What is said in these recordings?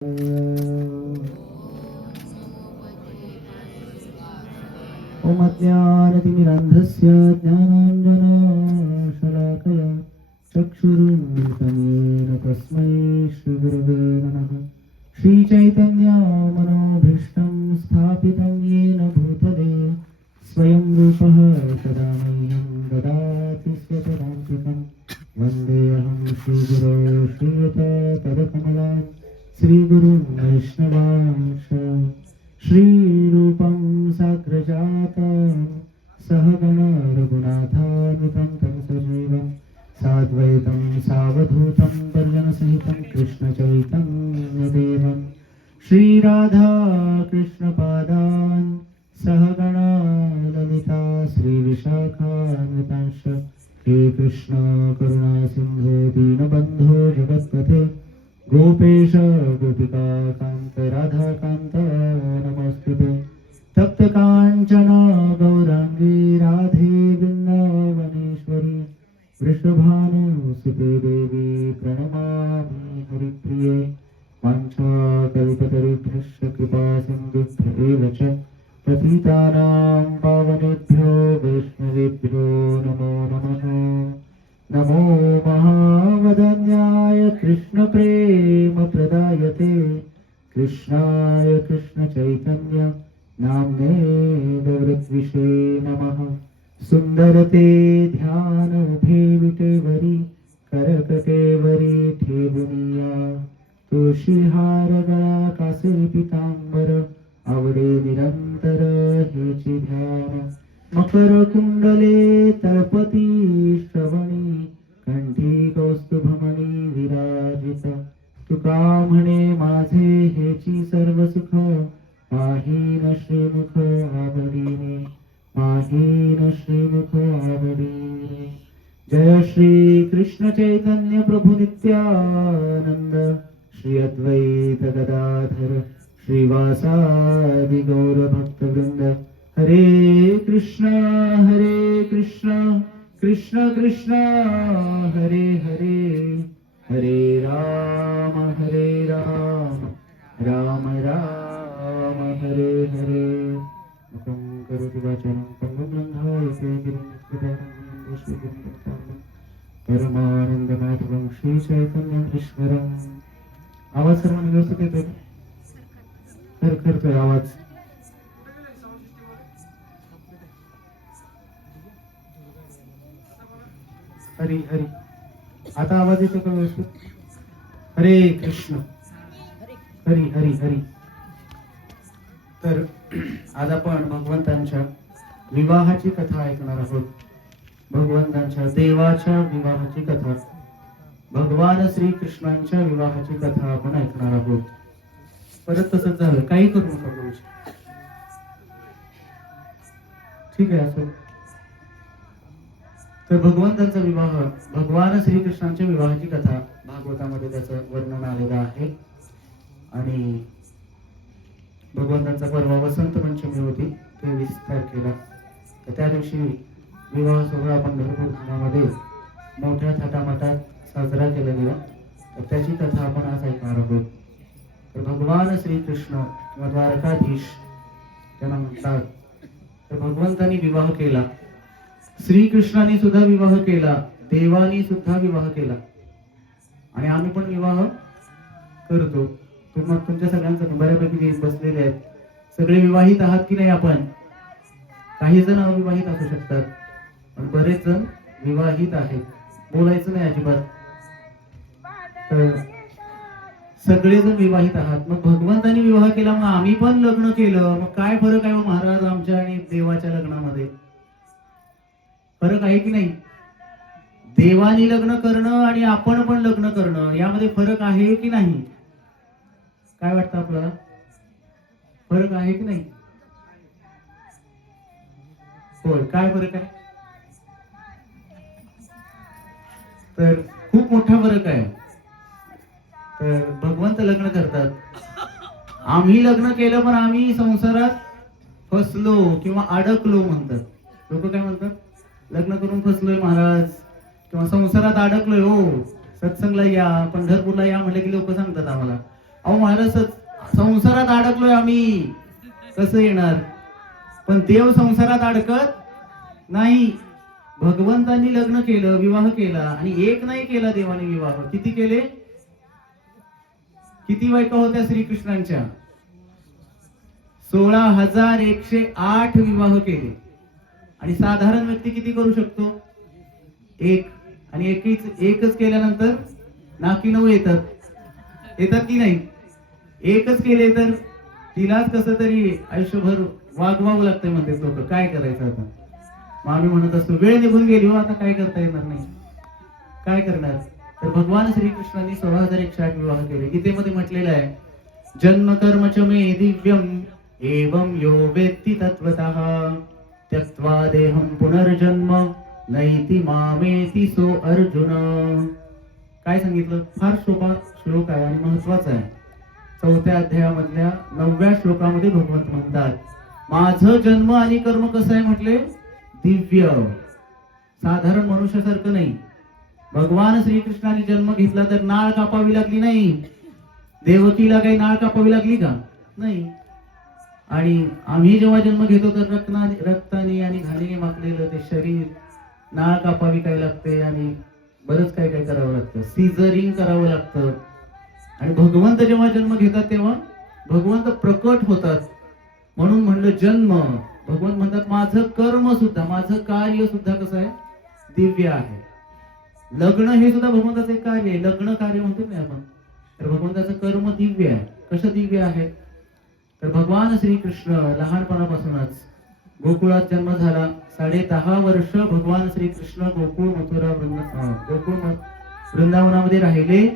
ॐ अज्ञानतिमिरान्धस्य ज्ञानाञ्जनशलाकया चक्षुरुन्मिलितं तस्मै श्रीगुरवे नमः। श्रीचैतन्यमनोभीष्टं स्थापितं येन भूतले स्वयं रूपः तदा मह्यं ददाति स्वपदान्तिकं। वन्देऽहं श्रीगुरो श्रीयुतपदकमलां श्रीगुरुं वैष्णवांश। श्रीरूपं साग्रजातं सहगण रघुनाथान्वितं तं सजीवं साद्वैतं सावधूतं परिजनसहितं कृष्णचैतन्यदेवं श्रीराधा कृष्णपादान् सहगण ललिता श्रीविशाखान्वितांश्च। हे कृष्ण करुणा सिन्धो दीनबन्धो जगत्पते गोपेश गोपिका कांत राधा कांत नमस्ते। तप्त कांचन गौरांगी राधे वृंदावनेश्वरी वृषभानुसुते देवी प्रणमामि हरिप्रिये। वाञ्छाकल्पतरुभ्यश्च कृपा सिन्धुभ्येव च पतितानां पावनेभ्यो वैष्णवेभ्यो नमो नमः। नमो महावदन्याय कृष्णप्रेमप्रदायते कृष्णाय कृष्णचैतन्य नाम्ने गौरद्विषे नमः। सुंदरते ध्यान उभे विटेवरी करकटेवरी ठेवुनिया तुळशीहार गळा कासे पितांबर आवडे निरंतर हेची ध्यान। मकर कुंडले तळपती श्रवणी कंठी कौस्तुभमणी विराजित। तुका म्हणे माझे हेची सर्व सुख पाहीन श्रीमुख आवडीने पाहीन श्रीमुख आवडीने। जय श्री कृष्ण चैतन्य प्रभु नित्यानंद श्री अद्वैत गदाधर श्रीवासादि गौर भक्तवृंद। हरे कृष्ण कृष्ण कृष्ण हरे हरे हरे राम राम राम हरे हरे। मुखं करोति वाचालं पङ्गुं लङ्घयते गिरिं परमानन्दमाधवं श्रीचैतन्येश्वरम्। आवाज सर्वांना व्यवस्थित येतोय? खरखरतोय आवाज। हरी हरी आता आवाज येतो का व्यवस्थित? हरे कृष्ण हरी हरी हरी। तर आज आपण भगवंतांच्या विवाहाची कथा ऐकणार आहोत। भगवंतांच्या देवाच्या विवाहाची कथा, भगवान श्रीकृष्णांच्या विवाहाची कथा आपण ऐकणार आहोत। परत तसंच झालं, काही करू नका रोज, ठीक आहे असं। तर भगवंतांचा विवाह, भगवान श्रीकृष्णांच्या विवाहाची कथा भागवतामध्ये त्याचं वर्णन आलेलं आहे। आणि भगवंतांचा परवा वसंत पंचमी होती 23 तारखेला। तर त्या दिवशी विवाह सोहळा पंढरपूर धामामध्ये मोठ्या थाटामाटात साजरा केला गेला। तर त्याची कथा आपण आज ऐकणार आहोत। तर भगवान श्रीकृष्ण किंवा द्वारकाधीश त्यांना म्हणतात। तर भगवंतांनी विवाह केला, श्रीकृष्णाने सुद्धा विवाह केला, देवानी सुद्धा विवाह केला, आणि आम्ही पण विवाह करतो। मग तुमच्या सगळ्यांचं बऱ्यापैकी बसलेले आहेत, सगळे विवाहित आहात की नाही? आपण काही जण अविवाहित असू शकतात, पण बरेच जण विवाहित आहेत। बोलायचं नाही अजिबात। तर सगळेजण विवाहित आहात। मग भगवंतानी विवाह केला, मग आम्ही पण लग्न केलं, मग काय फरक आहे महाराज आमच्या आणि देवाच्या लग्नामध्ये? फरक आहे की नाही? देवानी लग्न करणं आणि आपण पण लग्न करणं यामध्ये फरक आहे की नाही? काय वाटतं आपल्याला? फरक आहे की नाही? होय, काय फरक आहे? तर खूप मोठा फरक आहे। तर भगवंत लग्न करतात, आम्ही लग्न केलं पण आम्ही संसारात फसलो किंवा अडकलो म्हणतात लोक। काय म्हणतात? लग्न करून फसलोय महाराज किंवा संसारात अडकलोय, हो सत्संगला या, पंढरपूरला या म्हणले की लोक सांगतात आम्हाला अहो महाराज संसारात अडकलोय आम्ही, कसं येणार? पण देव संसारात अडकत नाही. भगवंतांनी लग्न केलं, विवाह केला, आणि एक नाही केला देवाने विवाह. किती केले? किती बायका होत्या श्रीकृष्णांच्या? 16,108 विवाह केले. आणि साधारण व्यक्ती किती करू शकतो? एक. आणि एकच केल्यानंतर नाकी 9 येतात की नाही? एकच केले तर तिलाच कसं तरी आयुष्यभर वागवावं लागतंय म्हणते लोक. काय करायचं आता? मग आम्ही म्हणत असतो वेळ निघून गेली हो, आता काय करता येणार नाही. काय करणार? तर भगवान श्रीकृष्णांनी 16,108 विवाह केले. गीतेमध्ये म्हटलेलं आहे, जन्म कर्म च मे दिव्यम एवं यो वेत्ति तत्वतः त्यक्त्वा देहं पुनर्जन्म नैति मामेति सो अर्जुन. काय सांगितलं? फार सोपा श्लोक आहे आणि महत्वाचा आहे. 4थ्या अध्यायामधल्या 9व्या श्लोकामध्ये भगवंत म्हणतात, माझं जन्म आणि कर्म कसं आहे म्हटले? दिव्य. साधारण मनुष्यासारखं नाही. भगवान श्रीकृष्णाने जन्म घेतला तर नाळ कापावी लागली नाही. देवकीला काही नाळ कापावी लागली का? नाही. आणि आम्ही जेव्हा जन्म घेतो तर रक्ताने आणि घाणीने माखलेलं ते शरीर नाळ कापावी काय लागते आणि बरंच काय काय करावं लागतं. सीझरिंग करावं लागतं. आणि भगवंत जेव्हा जन्म घेतात तेव्हा भगवंत प्रकट होतात. म्हणून म्हणलं जन्म. भगवंत म्हणतात माझं कर्म सुद्धा, माझं कार्य सुद्धा कसं आहे? दिव्य आहे. लग्न हे सुद्धा भगवंताचं एक कार्य आहे. लग्न कार्य म्हणतो नाही आपण. तर भगवंताचं कर्म दिव्य आहे. कसं दिव्य आहे? तर भगवान श्रीकृष्ण लहानपणापासूनच गोकुळात जन्म झाला. 10.5 वर्ष भगवान श्रीकृष्ण गोकुळ वृंदावनामध्ये राहिले.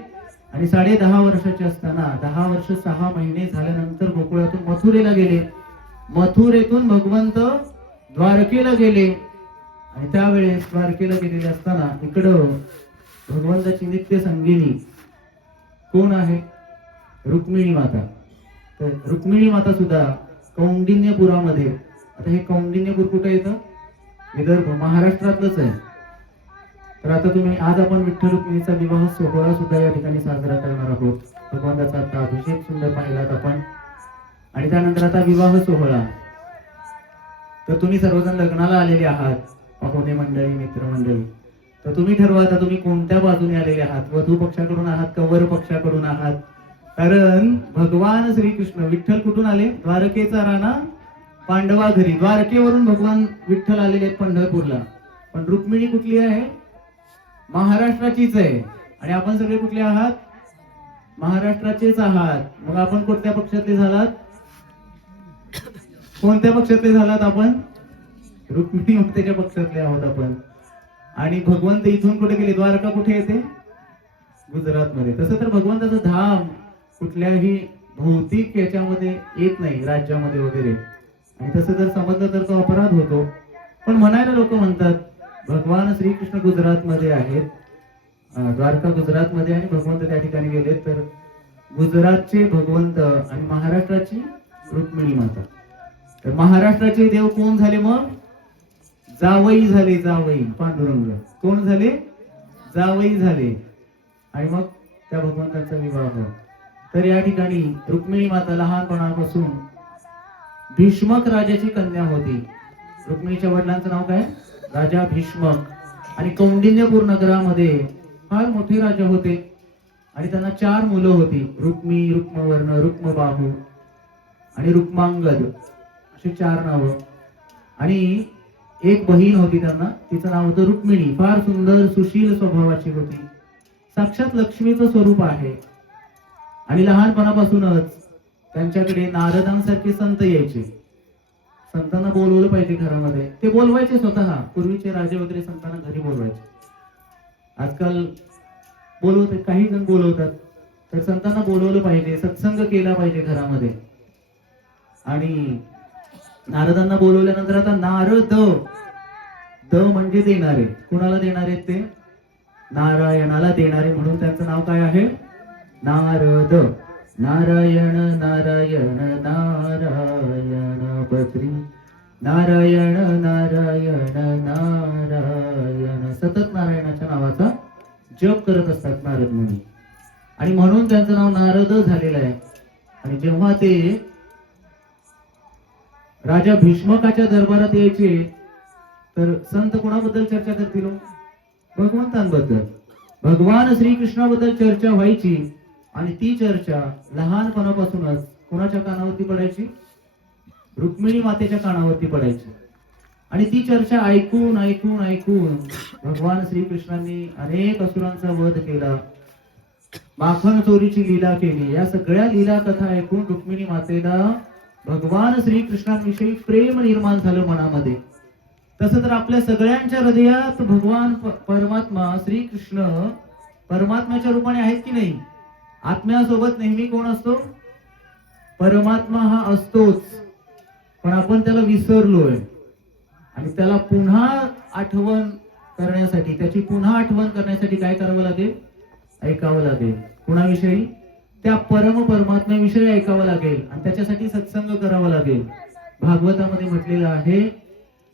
आणि 10.5 वर्षाचे असताना 10 वर्ष 6 महिने झाल्यानंतर गोकुळातून मथुरेला गेले. मथुरेतून भगवंत द्वारकेला गेले. आणि त्यावेळेस द्वारकेला गेलेले असताना इकडं भगवंताची नित्य संगिनी कोण आहे? रुक्मिणी माता. तर रुक्मिणी माता सुद्धा कौंडिन्यपुरामध्ये, आता हे कौंडिन्यपूर कुठे येतं? विदर्भ, महाराष्ट्रातलंच आहे. तर आता तुम्ही आज आपण विठ्ठल रुक्मिणीचा विवाह सोहळा सुद्धा या ठिकाणी साजरा करणार आहोत. भगवंताचा आता अभिषेक सुंदर पाहिलात आपण. आणि त्यानंतर आता विवाह सोहळा. तर तुम्ही सर्वजण लग्नाला आलेले आहात, पाहुणे मंडळी, मित्रमंडळी. तर तुम्ही ठरवा आता तुम्ही कोणत्या बाजूने आलेले आहात? वधू पक्षाकडून आहात का वर पक्षाकडून आहात? कारण भगवान श्रीकृष्ण विठ्ठल कुठून आले? द्वारकेचा राणा पांडवा घरी. द्वारकेवरून भगवान विठ्ठल आलेले आहेत पंढरपूरला. पण रुक्मिणी कुठली आहे? महाराष्ट्राचीच आहे. आणि आपण सगळे कुठले आहात? महाराष्ट्राचेच आहात. मग आपण कोणत्या पक्षातले झालात? कोणत्या पक्षातले झालात आपण? रुक्मिणी मातेच्या पक्षातले आहोत आपण. आणि भगवंत इथून कुठे गेले? द्वारका कुठे येते? गुजरात मध्ये. तसं तर भगवंताचं धाम कुठल्याही भौतिक याच्यामध्ये येत नाही, राज्यामध्ये वगैरे. आणि तसं जर समजलं तर तो अपराध होतो. पण म्हणायला लोक म्हणतात भगवान श्रीकृष्ण गुजरात मध्ये आहेत, द्वारका गुजरात मध्ये, आणि भगवंत त्या ठिकाणी गेले. तर गुजरातचे भगवंत आणि महाराष्ट्राची रुक्मिणी माता. तर महाराष्ट्राचे देव कोण झाले? मग जावई झाले. जावई पांडुरंग कोण झाले? जावई झाले. आणि मग त्या भगवंताचा विवाह. तर या ठिकाणी रुक्मिणी माता लहानपणापासून भीष्मक राजाची कन्या होती. रुक्मिणीच्या वडिलांचं नाव काय? राजा भीष्मक. आणि कौंडिन्यपूर नगरामध्ये फार मोठे राजा होते. आणि त्यांना 4 मुलं होती. रुक्मी, रुक्मवर्ण, रुक्मबाहू आणि रुक्मांगद अशी 4 नावं. आणि एक बहीण होती त्यांना, तिचं नाव होतं रुक्मिणी. फार सुंदर सुशील स्वभावाची होती. साक्षात लक्ष्मीचं स्वरूप आहे. आणि लहानपणापासूनच त्यांच्याकडे नारदांसारखे संत यायचे. संतांना बोलवलं पाहिजे घरामध्ये. ते बोलवायचे स्वतः. पूर्वीचे राजे वगैरे संतांना घरी बोलवायचे. आजकाल बोलवतात, काही जण बोलवतात. तर संतांना बोलवलं पाहिजे, सत्संग केला पाहिजे घरामध्ये. आणि नारदांना बोलवल्यानंतर आता नारद, द म्हणजे देणारे. कुणाला देणारे? ते नारायणाला देणारे. म्हणून त्यांचं नाव काय आहे? नारद. नारायण नारायण नारायण बद्री नारायण नारायण नारायण. सतत नारायणाच्या नावाचा जप करत असतात नारद मुनी. आणि म्हणून त्यांचं नाव नारद झालेलं आहे. आणि जेव्हा ते राजा भीष्मकाच्या दरबारात यायचे तर संत कोणाबद्दल चर्चा करतील? भगवंतांबद्दल. भगवान श्रीकृष्णाबद्दल चर्चा व्हायची आणि ती चर्चा लहानपणापासूनच कोणाच्या कानावरती पडायची? रुक्मिणी मातेच्या कानावरती पडायची. आणि ती चर्चा ऐकून ऐकून ऐकून भगवान श्रीकृष्णांनी अनेक असुरांचा वध केला, माखन चोरीची लीला केली. या सगळ्या लीला कथा ऐकून रुक्मिणी मातेला भगवान श्रीकृष्णांविषयी प्रेम निर्माण झालं मनामध्ये. तसं तर आपल्या सगळ्यांच्या हृदयात भगवान परमात्मा श्रीकृष्ण परमात्म्याच्या रूपाने आहेत की नाही? आत्म्यासोबत नेहमी कोण असतो? परमात्मा हा असतोच, पण आपण त्याला विसरलोय. आणि त्याला पुन्हा आठवण करण्यासाठी, त्याची पुन्हा आठवण करण्यासाठी काय करावं लागेल? ऐकावं लागेल. कुणाविषयी? त्या परमात्म्याविषयी ऐकावं लागेल आणि त्याच्यासाठी सत्संग करावा लागेल. भागवतामध्ये म्हटलेलं आहे,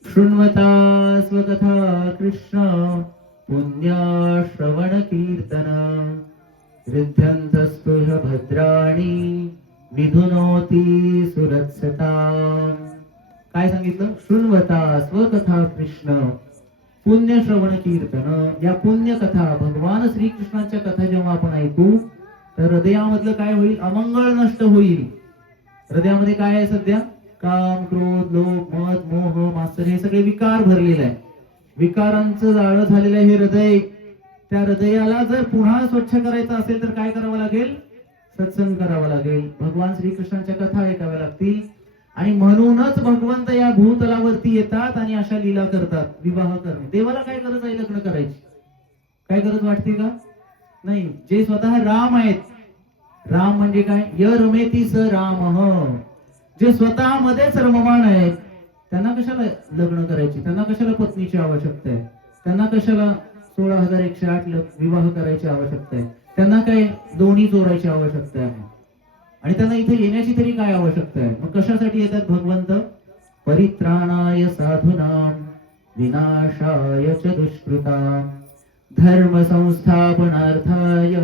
शृण्वता स्वकथा कृष्ण पुण्य श्रवण कीर्तन हृद्यंतस्तु भद्राणी विधुनोती सुरत्सता. काय सांगितलं? शृण्वता स्वकथा कृष्ण पुण्य श्रवण कीर्तन. या पुण्य कथा, भगवान श्रीकृष्णाच्या कथा जेव्हा आपण ऐकू तर हृदयामधलं काय होईल? अमंगळ नष्ट होईल. हृदयामध्ये काय आहे सध्या? काम, क्रोध, लोभ, मद, मोह, मात्सर हे सगळे विकार भरलेले आहे. विकारांचं जाळं झालेलं आहे हे हृदय. त्या हृदयाला जर पुन्हा स्वच्छ करायचं असेल तर काय करावं लागेल? सत्संग करावा लागेल. भगवान श्रीकृष्णांच्या कथा ऐकाव्या लागतील. आणि म्हणूनच भगवंत या भूतलावरती येतात आणि अशा लीला करतात. विवाह करणे. देवाला काय गरज आहे लग्न करायची? काय गरज वाटते का? नाही. जे स्वतः राम आहेत, राम म्हणजे काय? य रमेती स राम. जे स्वतः मध्येच रममाण आहेत त्यांना कशाला लग्न करायची? त्यांना कशाला पत्नीची आवश्यकता आहे? त्यांना कशाला 16,108 विवाह करायची आवश्यकता आहे? त्यांना काय दोन्ही चोरायची आवश्यकता आहे? आणि त्यांना इथे येण्याची तरी काय आवश्यकता आहे? मग कशासाठी येतात भगवंत? परित्राणाय साधूनां विनाशाय च दुष्कृतां धर्म संस्थापनार्थाय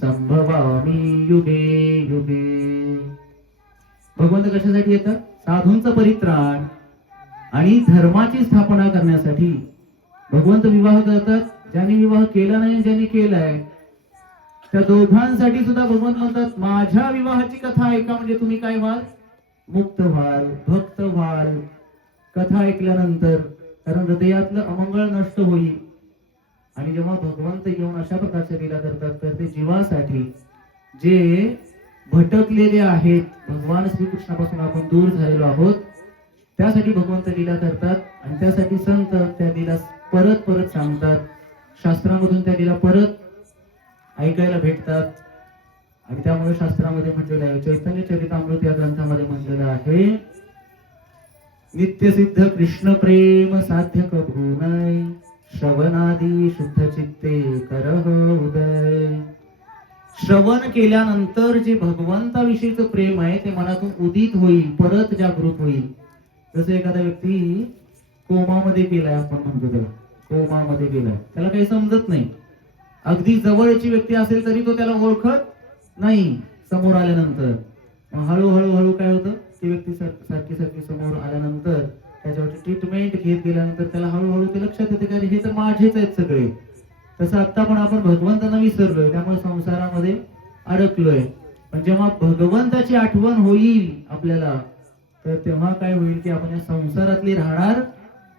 संभवामि युगे युगे. भगवंत कशासाठी येतात? साधूंचं परित्राण आणि धर्माची स्थापना करण्यासाठी. भगवंत विवाह करतात. ज्यांनी विवाह केला नाही, ज्यांनी केलाय, त्या दोघांसाठी सुद्धा भगवंत म्हणतात, माझ्या विवाहाची कथा ऐका म्हणजे तुम्ही काय व्हाल? मुक्त व्हाल, भक्त व्हाल. कथा ऐकल्यानंतर. कारण हृदयातलं अमंगळ नष्ट होईल. आणि जेव्हा भगवंत येऊन अशा प्रकारच्या लीला करतात तर ते जीवासाठी, जे भटकलेले आहेत, भगवान श्रीकृष्णापासून आपण दूर झालेलो आहोत, त्यासाठी भगवंत लीला करतात. आणि त्यासाठी संत त्या लीला परत परत सांगतात. शास्त्रामधून त्या लीला परत ऐकायला भेटतात. आणि त्यामुळे शास्त्रामध्ये म्हटलेलं आहे, चैतन्य चरितामृत या ग्रंथामध्ये म्हटलेलं आहे, नित्यसिद्ध कृष्ण प्रेम साध्य कभूनय श्रवणादी शुद्ध चित्ते करह उदय. श्रवण केल्यानंतर जे भगवंताविषयीचं प्रेम आहे ते मनातून उदित होईल, परत जागृत होईल. जसं एखादा व्यक्ती कोमामध्ये गेलाय, आपण म्हणतो त्याला कोमामध्ये गेलाय, त्याला काही समजत नाही. अगदी जवळची व्यक्ती असेल तरी तो त्याला ओळखत नाही समोर आल्यानंतर. हळूहळू काय होतं? ती व्यक्ती सारखी समोर आल्यानंतर त्याच्यावरची ट्रीटमेंट घेत गेल्यानंतर त्याला हळूहळू ते लक्षात येते की हे तर माझेच आहेत सगळे. तसं आता पण आपण भगवंतांना विसरलोय, त्यामुळे संसारामध्ये अडकलोय. पण जेव्हा भगवंताची आठवण होईल आपल्याला तर तेव्हा काय होईल की आपण या संसारातली राहणार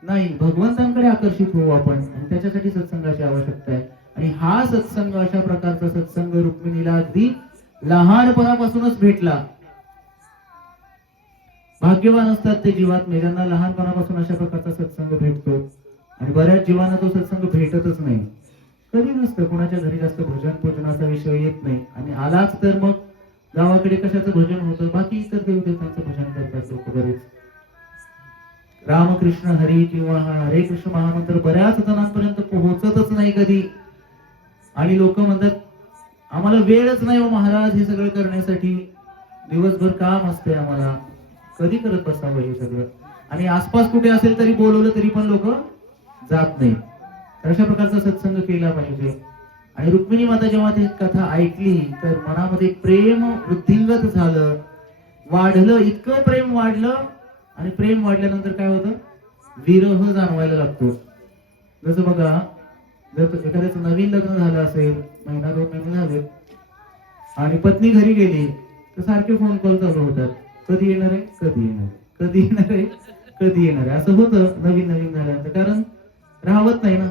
नाही, भगवंतांकडे आकर्षित होऊ आपण. आणि त्याच्यासाठी सत्संगाची आवश्यकता आहे. आणि हा सत्संग, अशा प्रकारचा सत्संग रुक्मिणीला अगदी लहानपणापासूनच भेटला. भाग्यवान असतात ते जीवात्मे ज्यांना लहानपणापासून अशा प्रकारचा सत्संग भेटतो. आणि बऱ्याच जीवांना तो सत्संग भेटतच नाही. कधी नसतं कोणाच्या घरी जास्त भजन पूजनाचा विषय येत नाही. आणि आलाच तर मग गावाकडे कशाचं भजन होतं, बाकी इतर देवदेवतांचं भजन करतात लोक बरेच. रामकृष्ण हरी किंवा हरे कृष्ण महामंत्र बऱ्याच जणांपर्यंत पोहोचतच नाही कधी. आणि लोक म्हणतात, आम्हाला वेळच नाही हो महाराज हे सगळं करण्यासाठी, दिवसभर काम असते आम्हाला, कधी करत बसावं हे सगळं. आणि आसपास कुठे असेल तरी बोलवलं तरी पण लोक जात नाही. अशा प्रकारचा सत्संग केला पाहिजे. आणि रुक्मिणी माता जेव्हा ती कथा ऐकली तर मनामध्ये प्रेम वृद्धिंगत झालं, वाढलं, इतकं प्रेम वाढलं. आणि प्रेम वाढल्यानंतर काय होतं, विरह जाणवायला लागतो. जसं बघा, जर एखाद्याचं नवीन लग्न झालं असेल, महिना 2 महिने झाले आणि पत्नी घरी गेली तर सारखे फोन कॉल चालू होतात, कधी येणार आहे, कधी येणार आहे, कधी येणार आहे, कधी येणार आहे, असं होतं नवीन नवीन झाल्यानंतर. कारण राहत नाही ना.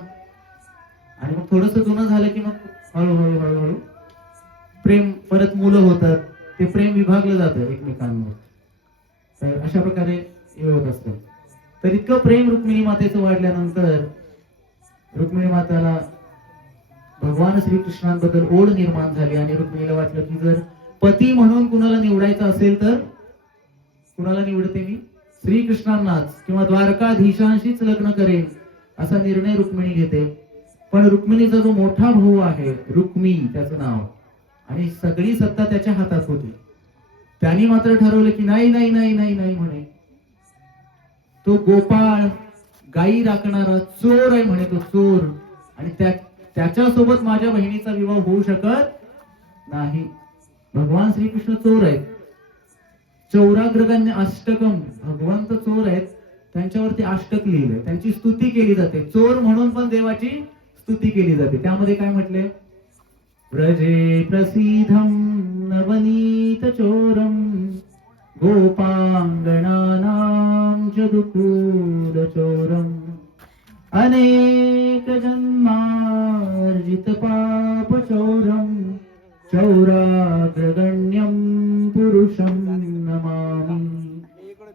आणि मग थोडस जुनं झालं की मग हळूहळू हळूहळू प्रेम, परत मुलं होतात, ते प्रेम विभागलं जातं एकमेकांवर. तर अशा प्रकारे हे होत असतं. तर इतकं प्रेम रुक्मिणी मातेचं वाढल्यानंतर रुक्मिणी माताला भगवान श्रीकृष्णांबद्दल ओढ निर्माण झाली आणि रुक्मिणीला वाटलं की जर पती म्हणून कुणाला निवडायचं असेल तर कुणाला निवडते मी, श्रीकृष्णांनाच किंवा द्वारकाधीशांशीच लग्न करेन असा निर्णय रुक्मिणी घेते. पण रुक्मिणीचा जो मोठा भाऊ आहे रुक्मी त्याचं नाव, आणि सगळी सत्ता त्याच्या हातात होती. त्यांनी मात्र ठरवलं की नाही नाही नाही नाही नाही म्हणे, तो गोपाळ गायी राखणारा चोर आहे म्हणे, तो चोर, आणि त्याच्यासोबत माझ्या बहिणीचा विवाह होऊ शकत नाही. भगवान श्रीकृष्ण चोर आहेत. चौराग्रगण्य अष्टकम, भगवंत चोर आहेत, त्यांच्यावरती अष्टक लिहिलंय, त्यांची स्तुती केली जाते. चोर म्हणून पण देवाची स्तुती केली जाते. त्यामध्ये काय म्हटले, व्रजे प्रसिद्धम नवनीत चोरम गोपांगणानां च दुकूल चोरम अनेक जन्मार्जित पाप चोरम चौराग्रगण्यम पुरुषम नमामि.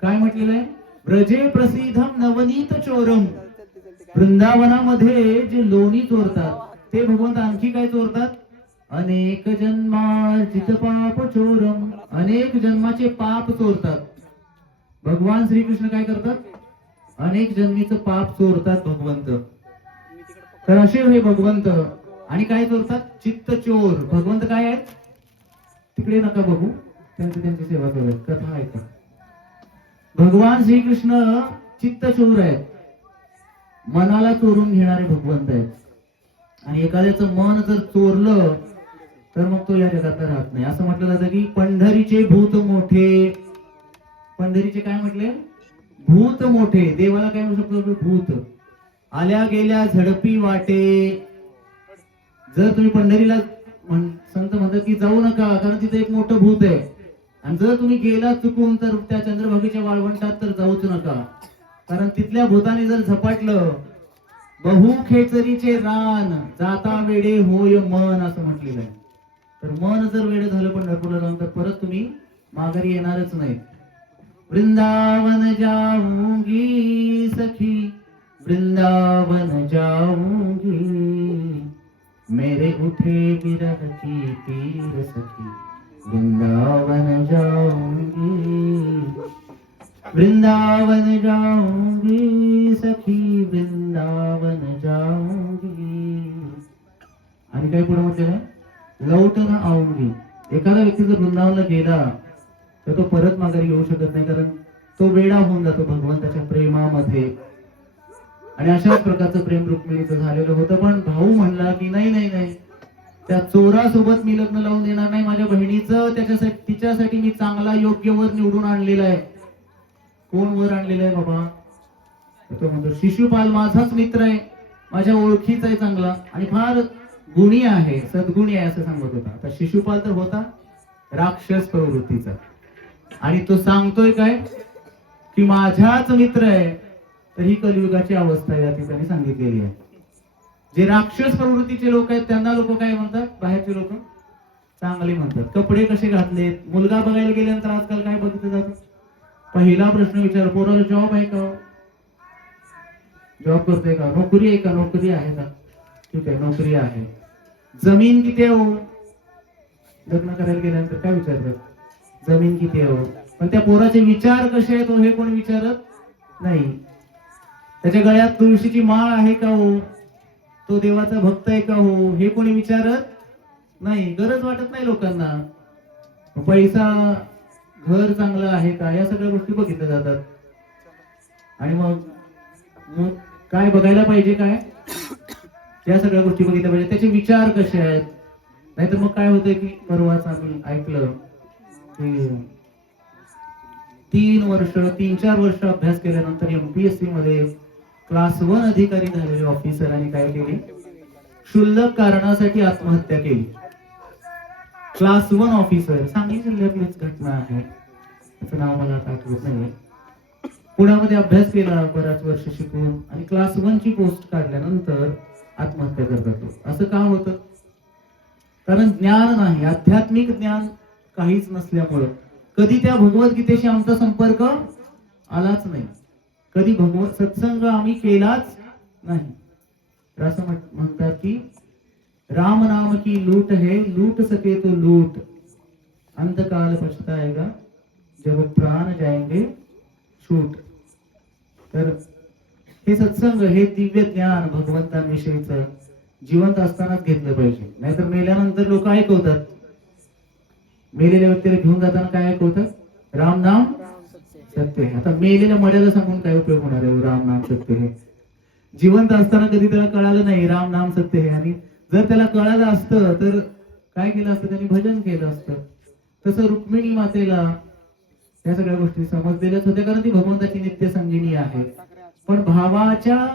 काय म्हटलेलं आहे, व्रजे प्रसिद्धम नवनीत चोरम. वृंदावनामध्ये जे लोणी चोरतात ते भगवंत आणखी काय चोरतात, अनेक जन्मार्जित पाप चोरम, अनेक जन्माचे पाप चोरतात. भगवान श्रीकृष्ण काय करतात, अनेक जन्मीचं पाप चोरतात भगवंत. तर असे हे भगवंत. आणि काय चोरतात, चित्त चोर. भगवंत काय आहेत, तिकडे नका बघू, त्यांची सेवा करू, कथा ऐका. भगवान श्रीकृष्ण चित्त चोर आहेत, मनाला चोरून घेणारे भगवंत आहेत. आणि एखाद्याचं मन जर चोरलं तर मग तो या जगात राहत नाही. असं म्हटलं जातं की पंढरीचे भूत मोठे. पंढरीचे काय म्हटले, भूत मोठे. देवाला काय म्हणू शकतो, भूत. आल्या गेल्या झडपी वाटे. जर तुम्ही पंढरीला संत म्हणतात की जाऊ नका, कारण तिथे एक मोठं भूत आहे. आणि जर तुम्ही गेला चुकून तर त्या चंद्रभागेच्या वाळवंटात तर जाऊच नका, कारण तिथल्या भूताने जर झपाटलं, बहु खेचरीचे रान जाता वेडे होय मन, असं म्हटलेलं आहे. तर मन जर वेडे झालं पंढरपूरला जाऊन तर परत तुम्ही माघारी येणारच नाही. वृंदावन जाऊंगी सखी, वृंदावन जाऊंगी, मेरे उठे विरह की पीर सखी, वृंदावन जाऊंगी, वृंदावन जाऊंगी सखी, वृंदावन जाऊंगी. आणि काय पुढे म्हटलेलं आहे, लौट न आऊंगी. एखादा व्यक्ती जर वृंदावनला गेला तर तो परत माघारी येऊ शकत नाही, कारण तो वेडा होऊन जातो भगवंताच्या प्रेमामध्ये. आणि अशाच प्रकारचं प्रेम रुक्मिणीचं झालेलं होतं. पण भाऊ म्हणला की नाही नाही नाही, त्या चोरासोबत मी लग्न लावून देणार नाही. माझ्या बहिणीचं तिच्यासाठी मी चांगला योग्य वर निवडून आणलेला आहे. कोण वर आणलेला आहे बाबा, तो म्हणतो शिशुपाल माझाच मित्र आहे, माझ्या ओळखीचा आहे चांगला, आणि फार गुणी आहे, सद्गुणी आहे असं सांगत होता. आता शिशुपाल तर होता राक्षस प्रवृत्तीचा, आणि तो सांगतोय काय की माझाच मित्र आहे. तर ही कलियुगाची अवस्था या ठिकाणी सांगितलेली आहे. जे राक्षस प्रवृत्तीचे लोक आहेत त्यांना लोक काय म्हणतात, बाहेरचे लोक चांगले म्हणतात. कपडे कसे घातलेत, मुलगा बघायला गेल्यानंतर आजकाल काय बघितलं जातं, पहिला प्रश्न विचार, पोराला जॉब आहे का, जॉब करतोय का, नोकरी आहे का, नोकरी आहे का, ठीक आहे नोकरी आहे, जमीन किती आहे हो. लग्न करायला गेल्यानंतर काय विचारतात, जमीन किती आहे हो. पण त्या पोराचे विचार कसे आहेत हे कोण विचारत नाही. त्याच्या गळ्यात तुळशीची माळ आहे का हो, तो देवाचा भक्त आहे का हो, हे कोणी विचारत नाही. गरज वाटत नाही लोकांना. पैसा, घर चांगलं आहे का, या सगळ्या गोष्टी बघितल्या जातात. आणि मग काय बघायला पाहिजे, काय त्या सगळ्या गोष्टी बघितल्या पाहिजे, त्याचे विचार कसे आहेत. नाहीतर मग काय होतंय की परवाच आम्ही ऐकलं की 3-4 वर्ष अभ्यास केल्यानंतर MPSC मध्ये क्लास 1 अधिकारी झालेले ऑफिसरांनी काय केली, क्षुल्लक कारणासाठी आत्महत्या केली. क्लास 1 ऑफिसर, सांगली जिल्ह्यातलीच घटना आहे, त्याचं नाव मला आता आठवत नाही. पुण्यामध्ये अभ्यास केला बराच वर्ष शिकून आणि क्लास 1 ची पोस्ट काढल्यानंतर आत्महत्या करतात. असं का होतं? कारण ज्ञान नाही, आध्यात्मिक ज्ञान काहीच नसल्यामुळं. कधी त्या भगवद्गीतेशी आमचा संपर्क आलाच नाही, कधी भगवत सत्संग आम्ही केलाच नाही. तर असं म्हणतात की राम नाम की लूट है, लूट सके तो लूट, अंतकाल पछताएगा जब प्राण जाएंगे छूट. तर हे सत्संग, हे दिव्य ज्ञान भगवंतांविषयीच जिवंत असतानाच घेतलं पाहिजे. नाहीतर मेल्यानंतर लोक ऐकवतात, मेलेल्या व्यक्तीला घेऊन जाताना काय ऐकवतात, राम नाम सत्य है. आता मेलेल्या मड्याला सांगून काय उपयोग होणार आहे, राम नाम सत्य है. जिवंत असताना कधी त्याला कळालं नाही राम नाम सत्य है, आणि जर त्याला कळालं असतं तर काय केलं असतं, त्यांनी भजन केलं असतं. तसं रुक्मिणी मातेला या सगळ्या गोष्टी समजलेल्याच होत्या, कारण ती भगवंताची नित्य संगिनी आहे. पण भावाच्या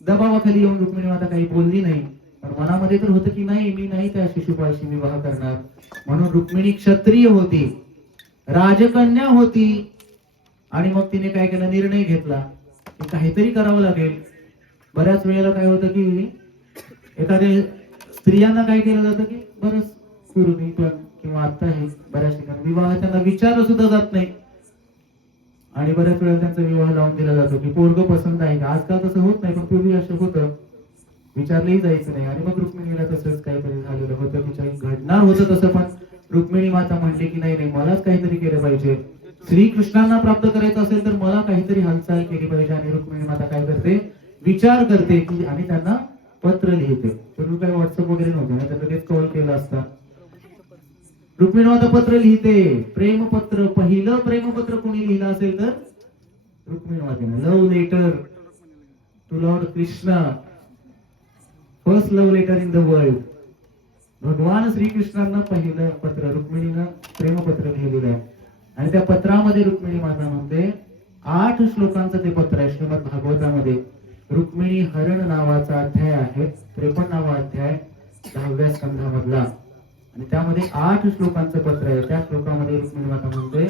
दबावाखाली येऊन रुक्मिणी माता काही बोलली नाही. पण मनामध्ये तर होतं की नाही, मी नाही त्या शिशुपाळशी विवाह करणार. म्हणून रुक्मिणी क्षत्रिय होती, राजकन्या होती, आणि मग तिने काय केलं, निर्णय घेतला की काहीतरी करावं लागेल. बऱ्याच वेळेला काय होतं की एखाद्या स्त्रियांना काय केलं जातं की बरंच पूर्वी पण किंवा आताही बऱ्याच ठिकाणी विवाह त्यांना विचारलं सुद्धा जात नाही, आणि बऱ्याच वेळा त्यांचा विवाह लावून दिला जातो की पोरग पसंत आहे का. आजकाल तसं होत नाही, पण पूर्वी असं होतं, विचारलंही जायचं नाही. आणि मग रुक्मिणीला तसंच काहीतरी झालेलं होतं, तिच्या घडणार होतं तसं. पण रुक्मिणी माता म्हणली की नाही, मलाच काहीतरी केलं पाहिजे, श्रीकृष्णांना प्राप्त करायचं असेल तर मला काहीतरी हालचाल केली पाहिजे. आणि रुक्मिणी माता काय करते, विचार करते की, आणि त्यांना पत्र लिहिते. पूर्वी काही व्हॉट्सअप वगैरे नव्हतं ना, त्यांना तेच कॉल केला असता. रुक्मिणी माता पत्र लिहिते, प्रेमपत्र. पहिलं प्रेमपत्र कोणी लिहिलं असेल तर रुक्मिणी मातेने. Love letter to lord Krishna, first love letter in the world. भगवान श्रीकृष्णांना पहिलं पत्र रुक्मिणीनं प्रेमपत्र लिहिलेलं आहे. आणि त्या पत्रामध्ये रुक्मिणी माता म्हणते, 8 श्लोकांचं ते पत्र आहे श्रीमद भागवतामध्ये. रुक्मिणी हरण नावाचा अध्याय आहे, 53वा अध्याय 10व्या स्कंधामधला, आणि त्यामध्ये 8 श्लोकांचं पत्र आहे. त्या श्लोकामध्ये रुक्मिणी माता म्हणते,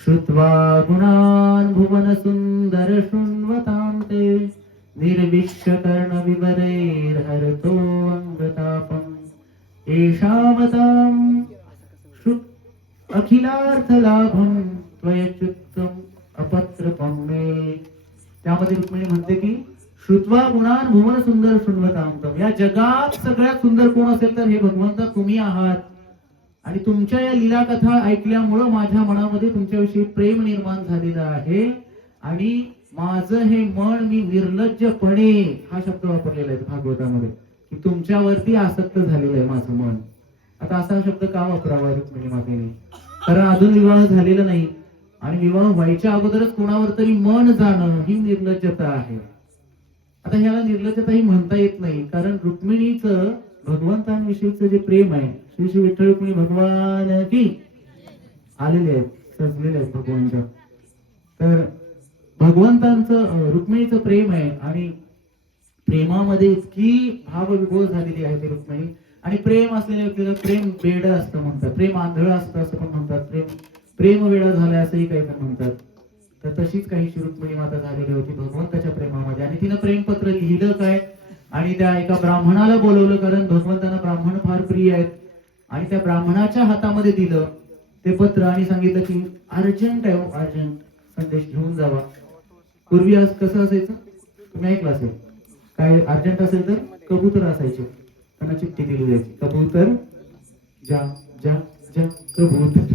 श्रुत्वा गुणान् भुवन सुंदर शृण्वतां ते, निर्विश्य कर्ण विवरैर्हरतो अंगतापम्, येषावतां अखिलार्थ लाभम त्वयच्युतम् अपत्रपं मे. त्यामध्ये रुक्मिणी म्हणते की श्रुत्वा गुणान् भुवन सुंदर शृण्वतां तम, या जगात सगळ्यात सुंदर कोण असेल तर हे भगवंत तुम्ही आहात. आणि तुमच्या या लीला कथा ऐकल्यामुळं माझ्या मनामध्ये तुमच्याविषयी प्रेम निर्माण झालेलं आहे. आणि माझं हे मन मी निर्लज्जपणे, हा शब्द वापरलेला आहे भागवतामध्ये, की तुमच्यावरती आसक्त झालेलं आहे माझं मन. आता असा शब्द का वापरावा रुक्मिणी मातेने, कारण अजून विवाह झालेला नाही, आणि विवाह व्हायच्या अगोदरच कोणावर तरी मन जाणं ही निर्लज्जता आहे. आता ह्याला निर्लज्जता ही म्हणता येत नाही, कारण रुक्मिणीचं भगवंतांविषयीचं जे प्रेम आहे, श्री श्री विठ्ठल रुक्मिणी भगवान की आलेले आहेत, सजलेले आहेत भगवंत. तर भगवंतांचं रुक्मिणीचं प्रेम आहे, आणि प्रेमामध्ये इतकी भावविभोर झालेली आहे ती रुक्मिणी. आणि प्रेम असलेल्या व्यक्तीला प्रेम वेड असतं म्हणतात, प्रेम आंधळ असतं असं पण म्हणतात, प्रेम वेडा झालाय असंही काही पण म्हणतात. तर तशीच काहीशी रुक्मिणी माता झालेली होती भगवंताच्या प्रेमामध्ये. आणि तिनं प्रेमपत्र लिहिलं काय, आणि त्या एका ब्राह्मणाला बोलवलं, कारण भगवंतांना ब्राह्मण फार प्रिय आहेत. आणि त्या ब्राह्मणाच्या हातामध्ये दिलं ते पत्र, आणि सांगितलं की अर्जंट आहे, अर्जंट संदेश घेऊन जावा. पूर्वी आज कसं असायचं, तुम्ही ऐकलं असेल, काय अर्जंट असेल तर कबूतर असायचे, त्यांना चिठ्ठी दिली जायची, कबूतर जा जा जा कबूतर.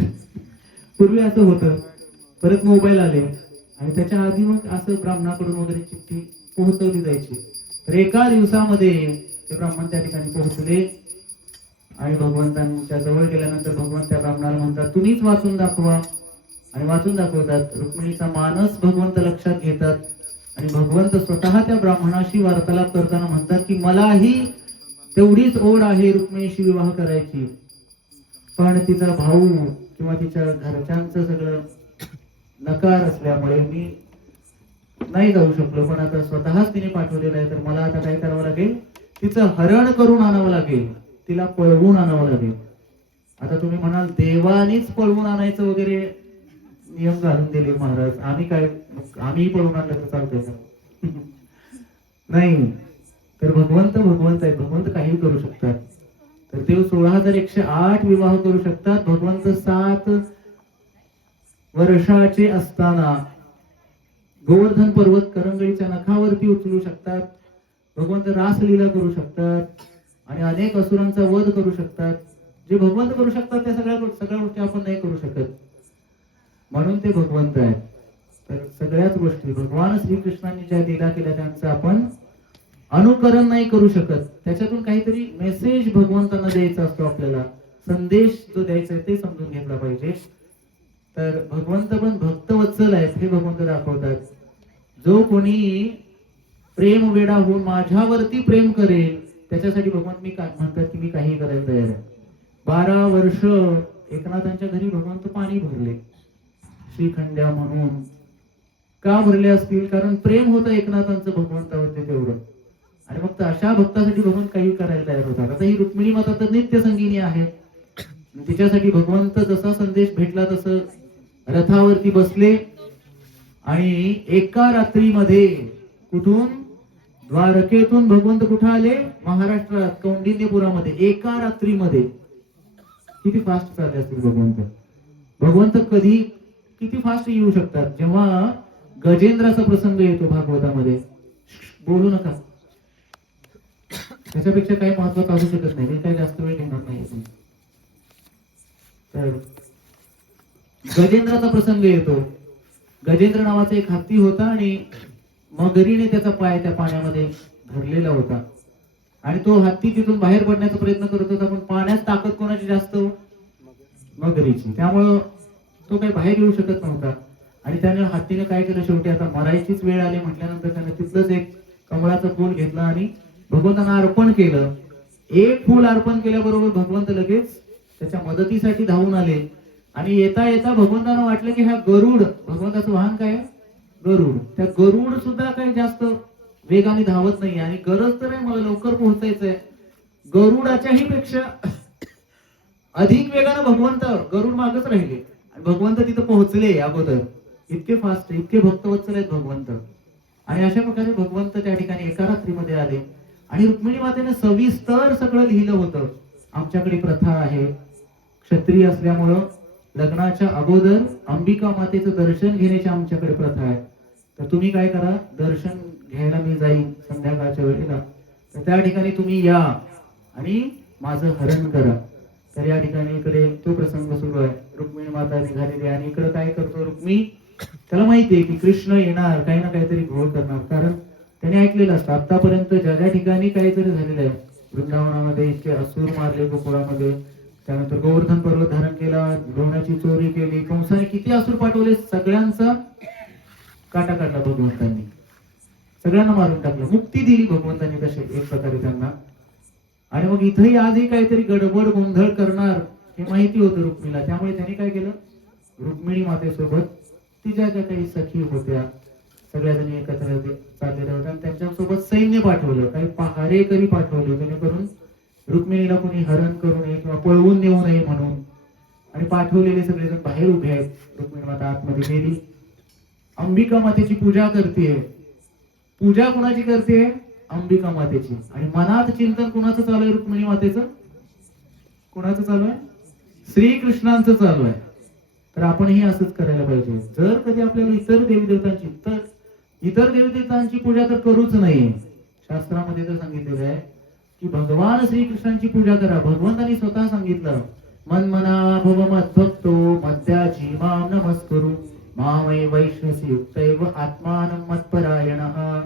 पूर्वी असं होतं. परत मोबाईल आले, आणि त्याच्या आधी मग असं ब्राह्मणाकडून वगैरे चिठ्ठी पोहोचवली जायची. तर एका दिवसामध्ये ते ब्राह्मण त्या ठिकाणी पोहोचले, आणि भगवंतांच्या जवळ गेल्यानंतर भगवंत त्या ब्राह्मणाला म्हणतात, तुम्हीच वाचून दाखवा. आणि वाचून दाखवतात. रुक्मिणीचा मानस भगवंत लक्षात घेतात, आणि भगवंत स्वतः त्या ब्राह्मणाशी वार्तालाप करताना म्हणतात की मलाही तेवढीच ओढ आहे रुक्मिणीशी विवाह करायची, पण तिचा भाऊ किंवा तिच्या घरच्यांचं सगळं नकार असल्यामुळे मी नाही जाऊ शकलो. पण आता स्वतःच तिने पाठवलेलं आहे, तर मला आता काय करावं लागेल, तिचं हरण करून आणावं लागेल, तिला पळवून आणावं लागेल. आता तुम्ही म्हणाल देवानीच पळवून आणायचं वगैरे नियम घालून दिले महाराज, आम्ही पळवून आणलं तर चालतंय का? नाही. तर भगवंत आहे, भगवंत काही करू शकतात. तर ते 16,108 विवाह करू शकतात. भगवंत 7 वर्षाचे असताना गोवर्धन पर्वत करंगळीच्या नखावरती उचलू शकतात. भगवंत रासलीला करू शकतात आणि अनेक असुरांचा वध करू शकतात. जे भगवंत करू शकतात त्या सगळ्या गोष्टी आपण नाही करू शकत, म्हणून ते भगवंत आहेत. तर सगळ्याच गोष्टी भगवान श्रीकृष्णांनी ज्या लीला केल्या त्यांचं आपण अनुकरण नाही करू शकत. त्याच्यातून काहीतरी मेसेज भगवंतांना द्यायचा असतो, आपल्याला संदेश जो द्यायचा आहे ते समजून घेतला पाहिजे. तर भगवंत पण भक्तवत्सल आहेत हे भगवंत दाखवतात. जो कोणी प्रेम वेडा होऊन माझ्यावरती प्रेम करेल त्याच्यासाठी भगवंत म्हणतात की मी काही करायला तयार आहे. 12 वर्ष एकनाथांच्या घरी भगवंत पाणी भरले श्रीखंड्या म्हणून. का भरले असतील? कारण प्रेम होतं एकनाथांचं भगवंतावरती तेवढं. आणि मग अशा भक्तासाठी भगवंत काही करायला तयार होतात. आता ही रुक्मिणी माता तर नित्य संगीनी आहे. तिच्यासाठी भगवंत जसा संदेश भेटला तसं रथावरती बसले आणि एका रात्रीमध्ये कुठून द्वारकेतून भगवंत कुठे आले? महाराष्ट्रात कौंडिन्यपुरामध्ये एका रात्रीमध्ये. किती फास्ट चालले असतील भगवंत. भगवंत कधी किती फास्ट येऊ शकतात. जेव्हा गजेंद्राचा प्रसंग येतो भागवतामध्ये, बोलू नका, त्याच्यापेक्षा काही महत्वाचं असू शकत नाही. मी काही जास्त वेळ घेणार नाही. तर गजेंद्राचा प्रसंग येतो. गजेंद्र नावाचा एक हत्ती होता आणि मगरीने त्याचा पाय त्या पाण्यामध्ये धरलेला होता आणि तो हत्ती तिथून बाहेर पडण्याचा प्रयत्न करत होता, पण पाण्यात ताकद कोणाची जास्त? मगरीची. त्यामुळं तो काही बाहेर येऊ शकत नव्हता. आणि त्याने हत्तीने काय केलं, शेवटी आता मरायचीच वेळ आली म्हटल्यानंतर त्याने तिथलंच एक कमळाचं फूल घेतलं आणि भगवंतांना अर्पण केलं. एक फूल अर्पण केल्याबरोबर भगवंत लगेच त्याच्या मदतीसाठी धावून आले. आणि येता येता भगवंतांना वाटलं की हा गरुड, भगवंताचं वाहन काय? गरुड. त्या गरुड सुद्धा काही जास्त वेगाने धावत नाही आणि गरज तर आहे मला लवकर पोहोचायचंय. गरुडाच्याही पेक्षा अधिक वेगानं भगवंत गरुड मागच राहिले आणि भगवंत तिथं पोहोचले अगोदर. इतके फास्ट, इतके भक्तवत्सल आहेत भगवंत. आणि अशा प्रकारे भगवंत त्या ठिकाणी एका रात्रीमध्ये आले. आणि रुक्मिणी मातेने सविस्तर सगळं लिहिलं होतं. आमच्याकडे प्रथा आहे, क्षत्रिय असल्यामुळं लग्नाच्या अगोदर अंबिका मातेचं दर्शन घेण्याची आमच्याकडे प्रथा आहे. तर तुम्ही काय करा, दर्शन घ्यायला मी जाईन संध्याकाळच्या वेळेला, तर त्या ठिकाणी तुम्ही या आणि माझं हरण करा. तर या ठिकाणी इकडे तो प्रसंग सुरू आहे. रुक्मिणी माता निघालेली आणि इकडे काय करतो रुक्मी, त्याला माहितीये की कृष्ण येणार, काही ना काहीतरी घोळ करणार. कारण त्याने ऐकलेलं असतं आतापर्यंत ज्या ज्या ठिकाणी काहीतरी झालेलं आहे. वृंदावनामध्ये इतके असुर मारले गोकुळामध्ये, त्यानंतर गोवर्धन पर्वत धारण केला, गवण्याची चोरी केली, कंसाने किती असुर पाठवले, सगळ्यांचा काटा काढला भगवंतांनी, सगळ्यांना मारून टाकलं, मुक्ती दिली भगवंतांनी तसे एक प्रकारे त्यांना. आणि मग इथंही आजही काहीतरी गडबड गोंधळ करणार हे माहिती होतं रुक्मिणीला. त्यामुळे त्यांनी काय केलं, रुक्मिणी मातेसोबत तिच्या ज्या काही सखी होत्या सगळ्याजणी एकत्र चाललेल्या होत्या आणि त्यांच्यासोबत सैन्य पाठवलं, काही पहारेकरी पाठवले, जेणेकरून रुक्मिणीला कोणी हरण करू नये किंवा पळवून नेऊ नये म्हणून. आणि पाठवलेले सगळेजण बाहेर उभे आहेत. रुक्मिणी माता आतमध्ये गेली, अंबिका मातेची पूजा करते. पूजा कोणाची करते? अंबिका मातेची. आणि मनात चिंतन कोणाचं चालू आहे? रुक्मिणी मातेचं. कोणाचं चालू आहे? श्रीकृष्णांचं चालू आहे. तर आपणही असंच करायला पाहिजे. जर कधी आपल्याला इतर देवदेवतांची पूजा तर करूच नाही. शास्त्रामध्ये तर सांगितलेलं आहे की भगवान श्रीकृष्णांची पूजा करा. भगवंतांनी स्वतः सांगितलं, मन्मना भव मद्भक्तो मद्याजी मां नमस्कुरु मामय वैष्णसी युक्तैव आत्मानं मत्परायणः.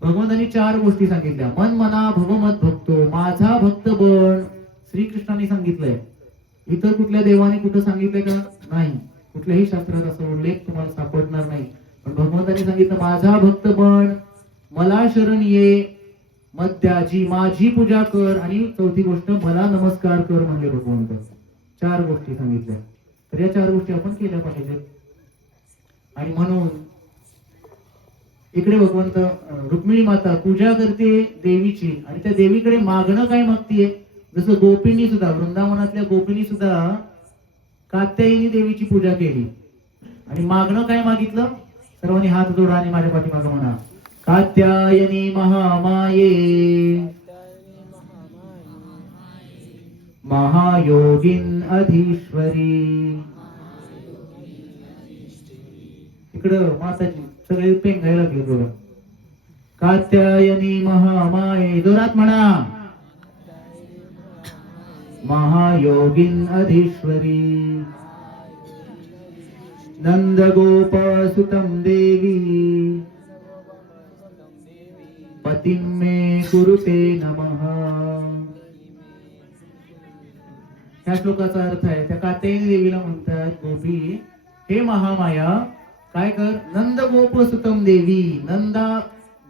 भगवंतांनी 4 गोष्टी सांगितल्या. मन्मना भव मद्भक्तो, माझा भक्त बन, श्रीकृष्णांनी सांगितलंय. इतर कुठल्या देवाने कुठं सांगितलंय का? नाही. कुठल्याही शास्त्रात असा उल्लेख तुम्हाला सापडणार नाही. पण पण भगवंतांनी सांगितलं माझा भक्त बन, मला शरण ये, मध्याची माझी पूजा कर, आणि चौथी गोष्ट मला नमस्कार कर म्हणले भगवंत. 4 गोष्टी सांगितल्या. तर या 4 गोष्टी आपण केल्या पाहिजेत. आणि म्हणून इकडे भगवंत रुक्मिणी माता पूजा करते देवीची, आणि त्या देवीकडे मागणं काय मागतीये. जसं गोपींनी सुद्धा, वृंदावनातल्या गोपींनी सुद्धा कात्यायनी देवीची पूजा केली, आणि मागणं काय मागितलं. सर्वांनी हात जोडा आणि माझ्या पाठीमागं म्हणा, कात्यायनी महामाये महायोगिन अधीश्वरी. इकडं माताजी सगळे पेंगायला लागले जोरात. कात्यायनी महामाये, जोरात म्हणा, महायोगिन अधीश्वरी. नंद गोप सुतम देवी पतिं मे कुरुते नमः. ह्या श्लोकाचा अर्थ आहे, त्या कात्यायनी देवीला म्हणतात गोपी, हे महामाया काय कर, नंद गोप सुतम देवी, नंदा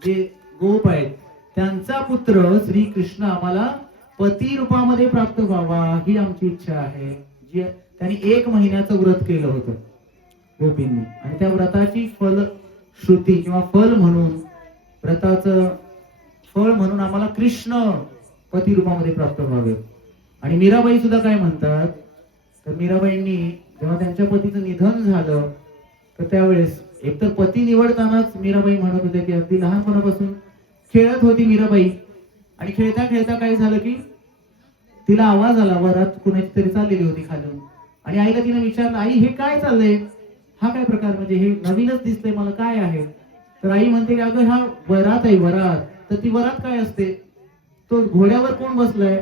जे गोप आहेत त्यांचा पुत्र श्री कृष्ण आम्हाला पती रूपामध्ये प्राप्त व्हावा ही आमची इच्छा आहे. जी त्यांनी 1 महिन्याचं व्रत केलं होतं गोपींनी, आणि त्या व्रताची फलश्रुती किंवा फल म्हणून, व्रताचं फळ म्हणून आम्हाला कृष्ण पती रूपामध्ये प्राप्त व्हावे. आणि मीराबाई सुद्धा काय म्हणतात, तर मीराबाईंनी जेव्हा त्यांच्या पतीचं निधन झालं, तर त्यावेळेस एकतर पती निवडतानाच मीराबाई म्हणत होते की अगदी लहानपणापासून खेळत होती मीराबाई, आणि खेळता खेळता काय झालं की तिला आवाज आला, वरात कुणाची तरी चाललेली होती खालून, आणि आईला तिने विचारलं, आई हे काय चाललंय, हा काय प्रकार, म्हणजे हे नवीनच दिसतंय मला, काय आहे. तर आई म्हणते की अगं हा वरात आहे, वरात. तर ती वरात काय असते, तो घोड्यावर कोण बसलाय,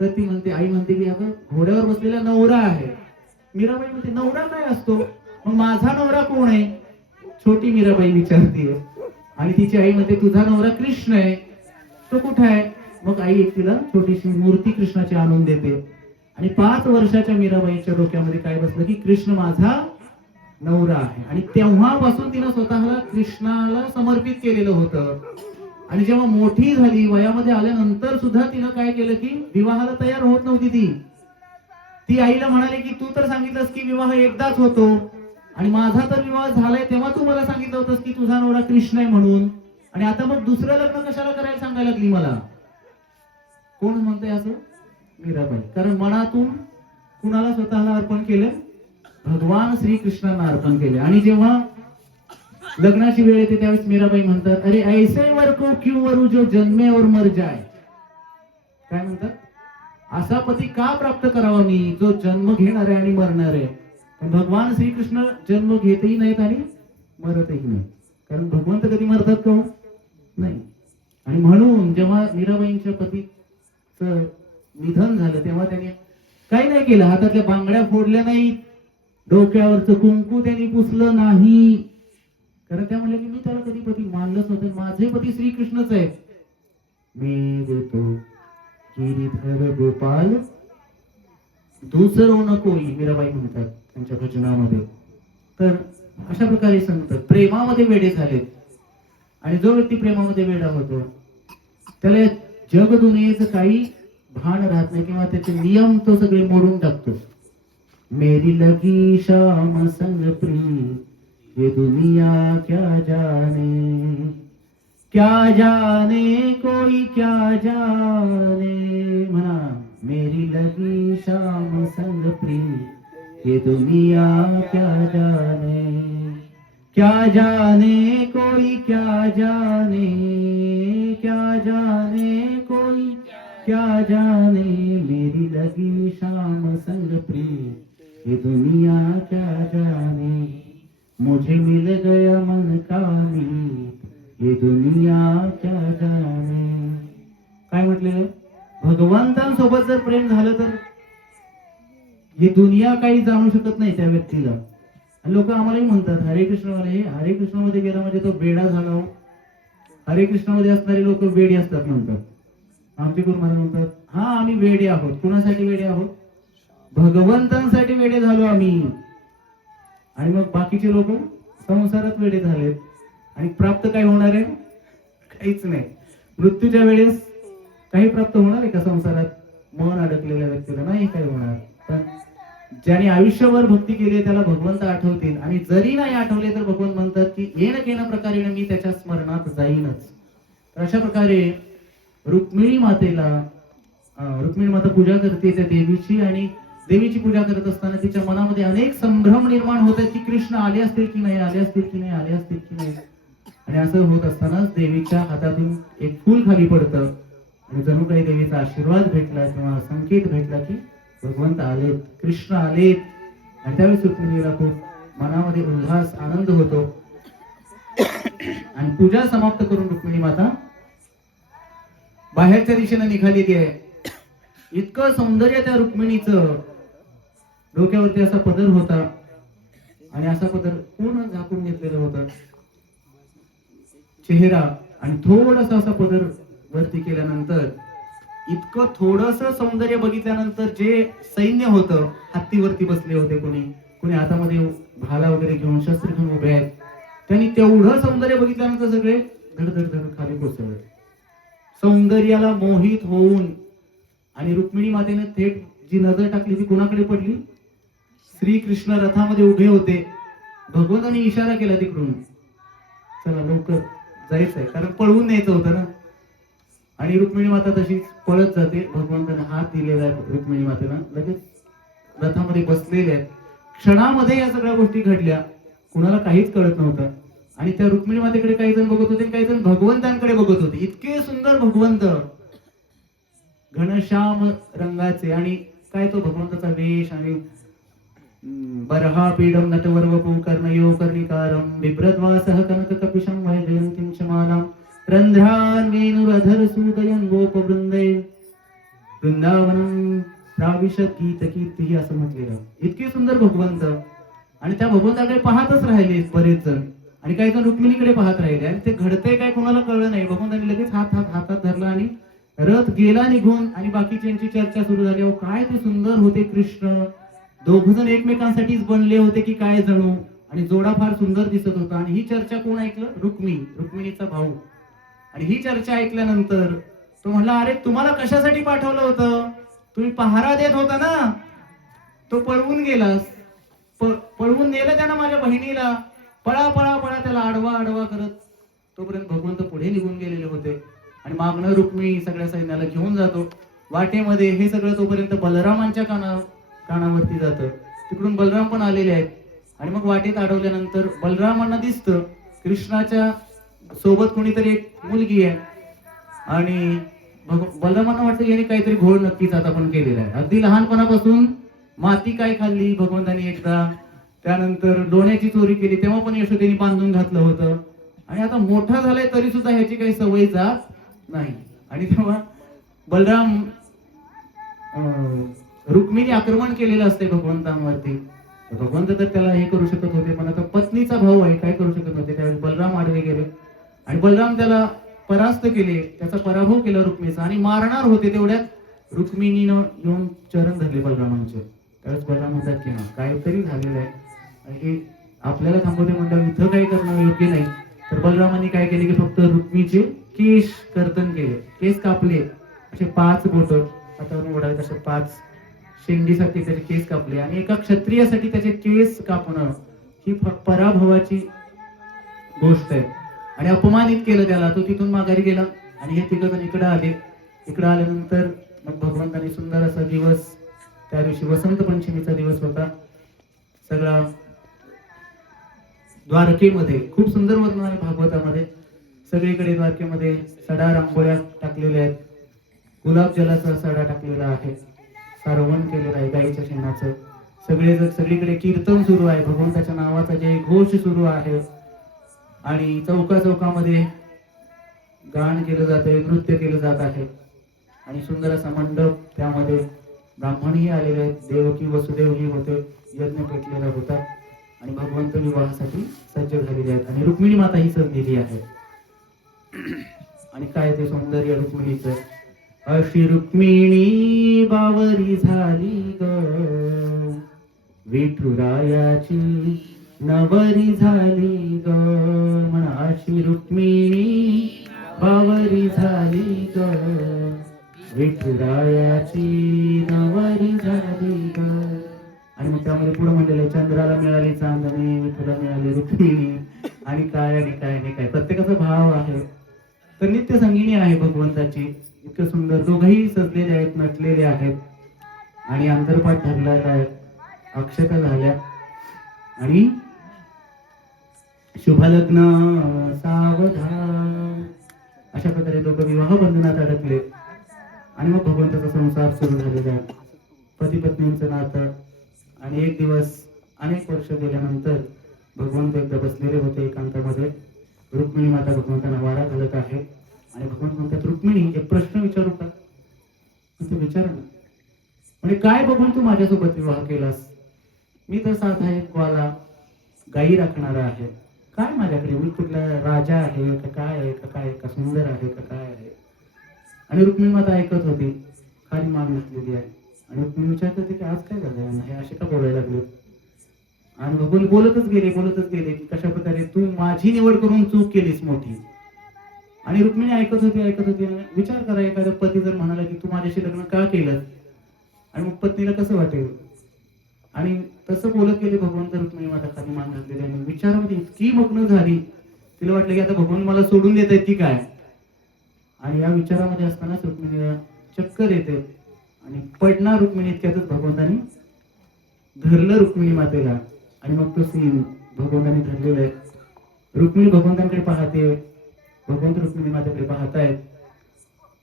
तर ती म्हणते, आई म्हणते की अगं घोड्यावर बसलेला नवरा आहे. मीराबाई म्हणते नवरा काय असतो, मग माझा नवरा कोण आहे, छोटी मीराबाई विचारते. आणि तिची आई म्हणते तुझा नवरा कृष्ण आहे, तो कुठे आहे. मग आई एक तिला छोटीशी मूर्ती कृष्णाची आणून देते, आणि 5 वर्षाच्या मीराबाईच्या डोक्यामध्ये काय बसलं की कृष्ण माझा नवरा आहे. आणि तेव्हापासून तिनं स्वतःला कृष्णाला समर्पित केलेलं होतं. आणि जेव्हा मोठी झाली, वयामध्ये आल्यानंतर सुद्धा तिनं काय केलं की विवाहाला तयार होत नव्हती. ती आईला म्हणाली की तू तर सांगितलंस की विवाह एकदाच होतो, आणि माझा तर विवाह झालाय तेव्हा तू मला सांगितलं होतंस की तुझा नवरा कृष्ण आहे म्हणून, आणि आता मग दुसरं लग्न कशाला करायला सांगायला लागली मला. कोण म्हणतंय असं, मीराबाई. कारण मनातून कुणाला स्वतःला अर्पण केलं, भगवान श्रीकृष्णांना अर्पण केले. आणि जेव्हा लग्नाची वेळ येते त्यावेळेस मीराबाई म्हणतात, अरे ऐसे वर को क्यों वरू जो जन्मे और मर जाए. काय म्हणतात, असा पती का प्राप्त करावा मी जो जन्म घेणार आहे आणि मरणार आहे. पण भगवान श्रीकृष्ण जन्म घेतही नाहीत आणि मरतही नाही, कारण भगवंत कधी मरतात का, नाही. आणि म्हणून जेव्हा मीराबाईंच्या पतीचं निधन झालं तेव्हा त्यांनी काही नाही केलं, हातातल्या बांगड्या फोडल्या नाहीत, डोक्यावरचं कुंकू त्यांनी पुसलं नाही, कारण त्या म्हणल्या की मी त्याला कधी पती मानलंच नव्हतं, माझे पती श्रीकृष्णच आहेत. मी देतो गिरीधर गोपाल दुसरं नकोई, मीराबाई म्हणतात त्यांच्या भजनामध्ये. तर अशा प्रकारे संत प्रेमामध्ये वेडे झालेत, आणि जो व्यक्ती प्रेमामध्ये वेडा होतो त्याला जग दुनियेचं काही भान राहत नाही, किंवा त्याचे नियम तो सगळे मोडून टाकतो. मेरी लगी शाम संग प्रीत ये दुनिया क्या जाने, क्या जाने कोई क्या जाने. म्हणा, मेरी लगी शाम संग प्रीत ये दुनिया क्या जाने, क्या जाने कोई क्या जाने, क्या जाने कोई क्या जाने. मेरी लगी शाम संग प्रीत ये दुनिया क्या जाने, मुझे मिल गया मन का मीत ये दुनिया क्या जाने. काय म्हटले, भगवंतांसोबत जर प्रेम झालं तर ही दुनिया काही जाणू शकत नाही त्या व्यक्तीला. लोक आम्हालाही म्हणतात हरे कृष्णवाले, हरे कृष्ण मध्ये गेला म्हणजे तो वेडा झाला हो. हरे कृष्ण मध्ये असणारे लोक वेडे असतात म्हणतात. आमचे गुरु महाराज म्हणतात हा आम्ही वेडे आहोत. कुणासाठी वेडे आहोत, भगवंतांसाठी वेडे झालो आम्ही. आणि मग बाकीचे लोक संसारात वेडे झालेत आणि प्राप्त काय होणार आहे? काहीच नाही. मृत्यूच्या वेळेस काही प्राप्त होणार आहे का संसारात? मन अडकलेल्या व्यक्तीला नाही काही होणार. पण ज्याने आयुष्यभर भक्ती केली त्याला भगवंत आठवतील, आणि जरी नाही आठवले तर भगवंत म्हणतात की येणं केणं प्रकारे मी त्याच्या स्मरणात जाईनच. तर अशा प्रकारे रुक्मिणी माता पूजा करते त्या देवीची, आणि देवीची पूजा करत असताना तिच्या मनामध्ये अनेक संभ्रम निर्माण होत आहेत की कृष्ण आले असतील की नाही, आले असतील की नाही, आले असतील की नाही. आणि असं होत असतानाच देवीच्या हातातून एक फूल खाली पडतं आणि जणू काही देवीचा आशीर्वाद भेटला किंवा संकेत भेटला की भगवंत आलेत, कृष्ण आलेत. आणि त्यावेळेस रुक्मिणीला खूप मनामध्ये उल्हास आनंद होतो. आणि पूजा समाप्त करून रुक्मिणी माता बाहेरच्या दिशेने निघालेली आहे. इतकं सौंदर्य त्या रुक्मिणीचं. डोक्यावरती असा पदर होता आणि असा पदर पूर्ण झाकून घेतलेलं होतं चेहरा, आणि थोडासा असा पदर वरती केल्यानंतर इतकं थोडस सौंदर्य बघितल्यानंतर जे सैन्य होतं, हत्तीवरती बसले होते, कोणी हातामध्ये भाला वगैरे घेऊन शस्त्र घेऊन उभे आहेत, त्यांनी तेवढं सौंदर्य बघितल्यानंतर सगळे धडधड खाली कोसळले सौंदर्याला मोहित होऊन. आणि रुक्मिणी मातेने थेट जी नजर टाकली ती कोणाकडे पडली? श्रीकृष्ण रथामध्ये उभे होते. भगवंतांनी इशारा केला तिकडून, चला लवकर जायचंय, कारण पळवून न्यायचं होतं ना. आणि रुक्मिणी माता तशीच पळत जाते. भगवंताने हात दिलेला आहे रुक्मिणी मातेला, लगेच रथामध्ये बसलेले आहेत. क्षणामध्ये या सगळ्या गोष्टी घडल्या, कुणाला काहीच कळत नव्हतं. आणि त्या रुक्मिणी मातेकडे काही जण बघत होते, काही जण भगवंतांकडे बघत होते. इतके सुंदर भगवंत, घनश्याम रंगाचे, आणि काय तो भगवंताचा वेश, आणि बरहा पीडम नटवर्वपू कर्णयो कर्णिकारम बिभ्रद्वासः कनक कपिशं वैजयन्तीं च मालां रंध्रान् वेणुरधर सूदयन् गोपवृन्दै वृंदावनं प्राविशत गीत कीर्ती, असं म्हटलेलं. इतके सुंदर भगवंत. आणि त्या भगवंताकडे पाहतच राहिले बरेच जण, आणि काही जण रुक्मिणीकडे पाहत राहिले. आणि ते घडते काय कोणाला कळलं नाही. भगवंतांनी लगेच हातात धरला आणि रथ गेला निघून. आणि बाकीच्यांची चर्चा सुरू झाली, अहो काय ते सुंदर होते कृष्ण, दोघ जण एकमेकांसाठीच बनले होते की काय जणू, आणि जोडा फार सुंदर दिसत होता. आणि ही चर्चा कोण ऐकलं? रुक्मिणीचा भाऊ. आणि ही चर्चा ऐकल्यानंतर तो म्हणला, अरे तुम्हाला कशासाठी पाठवलं होतं? तुम्ही पहारा देत होता ना, तो पळवून गेलास, पळवून नेलं त्यानं माझ्या बहिणीला. पळा पळा पळा त्याला आडवा करत. तोपर्यंत भगवंत पुढे निघून गेलेले होते. आणि मागणं रुक्मिणी सगळ्या सैन्याला घेऊन जातो. वाटेमध्ये हे सगळं तोपर्यंत बलरामांच्या कानावरती जातं. तिकडून बलराम पण आलेले आहेत. आणि मग वाटेत अडवल्यानंतर बलरामांना दिसतं कृष्णाच्या सोबत कोणीतरी एक मुलगी आहे. आणि बलरामांना वाटतं याने काहीतरी घोळ नक्कीच आता पण केलेला आहे. अगदी लहानपणापासून माती काय खाल्ली भगवंतांनी एकदा, त्यानंतर लोण्याची चोरी केली तेव्हा पण यशोदेने बांधून घातलं होतं, आणि आता मोठा झालाय तरी सुद्धा ह्याची काही सवय जात नाही. आणि तेव्हा बलराम रुक्मिणी आक्रमण केलेलं असते भगवंतांवरती. भगवंत तर त्याला हे करू शकत होते, पण आता पत्नीचा भाऊ आहे, काय करू शकत होते. त्यावेळेस बलराम आडवे गेले आणि बलराम त्याला परास्त केले, त्याचा पराभव केला रुक्मिणीचा. आणि मारणार होते तेवढ्यात रुक्मिणीनं येऊन चरण धरले बलरामांचे. त्यावेळेस बलराम म्हणतात की ना काहीतरी झालेलं आहे, हे आपल्याला थांबवते म्हणतात, इथं काही करणं योग्य नाही. तर बलरामांनी काय केले की फक्त रुक्मिणीचे केश कर्तन केले, केस कापले. असे 5 बोट हातावरून ओढावे तसे 5 शेंडीसाठी त्याचे केस कापले. आणि एका क्षत्रियासाठी त्याचे केस कापणं ही पराभवाची गोष्ट आहे. आणि अपमानित केलं त्याला. तो तिथून माघारी गेला आणि हे तिघजण इकडे आले. इकडे आल्यानंतर मग भगवंतांनी सुंदर असा दिवस, त्या दिवशी वसंत पंचमीचा दिवस होता. सगळा द्वारकेमध्ये खूप सुंदर वर्णन आहे भागवतामध्ये. सगळीकडे द्वारकेमध्ये सडा रांगोळ्या टाकलेल्या आहेत, गुलाब जलाचा सडा टाकलेला आहे, सारवण केलेलं आहे गाईच्या शेणाचं. सगळीकडे कीर्तन सुरू आहे, भगवंताच्या नावाचा जय घोष सुरू आहे. आणि चौकामध्ये गाण केलं जात आहे, नृत्य केलं जात आहे. आणि सुंदर असा मंडप, त्यामध्ये ब्राह्मणही आलेले आहेत, देवकी वसुदेवही होते, यज्ञ पेटलेला होता. आणि भगवंत विवाहासाठी सज्ज झालेले आहेत. आणि रुक्मिणी माता ही सजलेली आहे. आणि काय ते सौंदर्य रुक्मिणीचं. अशी रुक्मिणी बावरी झाली ग विठुरायाची, नवरी झाली ग मनाची रुक्मिणी बावरी झाली ग विठुरायाची नवरी झाली ग. आणि मग त्यामध्ये पुढे म्हणलेलं चंद्राला मिळाली चांदणी विठुला मिळाली रुक्मिणी आणि काय आणि काय आणि काय प्रत्येकाचा भाव आहे. तर नित्य संगिनी आहे भगवंताची. इतकं सुंदर दोघंही सजलेले आहेत नटलेले आहेत आणि अंतरपाठ ठरलेला आहे अक्षता झाल्या आणि शुभलग्न सावधान अशा प्रकारे लोक विवाह बंधनात अडकले आणि मग भगवंताचा संसार सुरू झालेला आहे पती पत्नींचं नातं. आणि एक दिवस अनेक वर्ष गेल्यानंतर भगवंत एकदा बसलेले होते एकांतामध्ये. रुक्मिणी माता भगवंतांना वारा घालत आहे आणि भगवंत म्हणतात रुक्मिणी एक प्रश्न विचारू का. विचारा ना. म्हणजे काय बघून तू माझ्यासोबत विवाह केलास. मी तर साधा एक ग्वाला गायी राखणारा आहे. काय माझ्याकडे मी कुठला राजा आहे का काय आहे का काय का सुंदर आहे का काय आहे. आणि रुक्मिणी माता ऐकत होती खाली मान घातलेली आहे आणि रुक्मिणी विचारत होती की आज काय झालं हे असे का बोलायला लागले. आणि भगवान बोलतच गेले की कशा प्रकारे तू माझी निवड करून चूक केलीस मोठी. आणि रुक्मिणी ऐकत होती विचार करा एखादा पती जर म्हणाला की तू माझ्याशी लग्न का केलं आणि मग पत्नीला कसं वाटेल. आणि तसं बोलत गेले भगवंत रुक्मिणी माता खाली मान घातलेली आणि विचारामध्ये इतकी मग्न झाली तिला वाटलं की आता भगवान मला सोडून देत आहेत की काय. आणि या विचारामध्ये असतानाच रुक्मिणीला चक्कर येते आणि पडणार रुक्मिणी इतक्यातच भगवंतानी धरलं रुक्मिणी मातेला. आणि मग तो सीन भगवंतानी धरलेला आहे. रुक्मिणी भगवंतांकडे पाहते भगवंत रुक्मिणी मातेकडे पाहतायत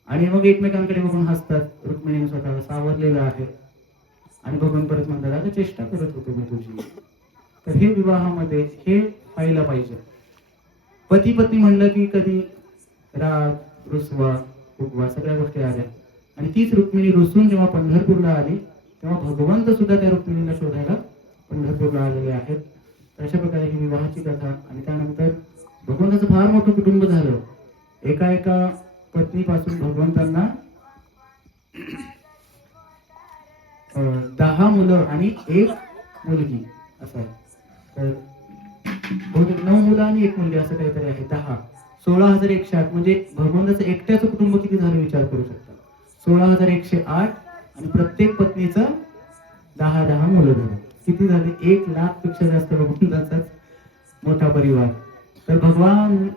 आणि मग एकमेकांकडे बघून हसतात. रुक्मिणीने स्वतःला सावरलेलं आहे आणि भगवान परत म्हणतात आता चेष्टा करत होतो मी तुझी. तर हे विवाहामध्ये हे पाहिलं पाहिजे. पती पत्नी म्हणलं की कधी राग रुसवा फुगवा सगळ्या गोष्टी आल्या आणि तीच रुक्मिणी रुसून जेव्हा पंढरपूरला आली तेव्हा भगवंत सुद्धा त्या रुक्मिणीला शोधायला पंढरपूरला आलेले आहेत. तर अशा प्रकारे ही विवाहाची कथा. आणि त्यानंतर भगवंताचं फार मोठं कुटुंब झालं. एका पत्नीपासून भगवंतांना 10 मुलं आणि 1 मुलगी असं आहे. तर बहुतेक 9 मुलं आणि 1 मुलगी असं काहीतरी आहे. 10 16,108 म्हणजे भगवंताचं एकट्याचं कुटुंब किती झालं विचार करू शकता. 16,108 आणि प्रत्येक पत्नीचं 10 मुलं झाली. किती झाले 1 लाख पेक्षा जास्त भगवंताचाच मोठा परिवार. तर भगवान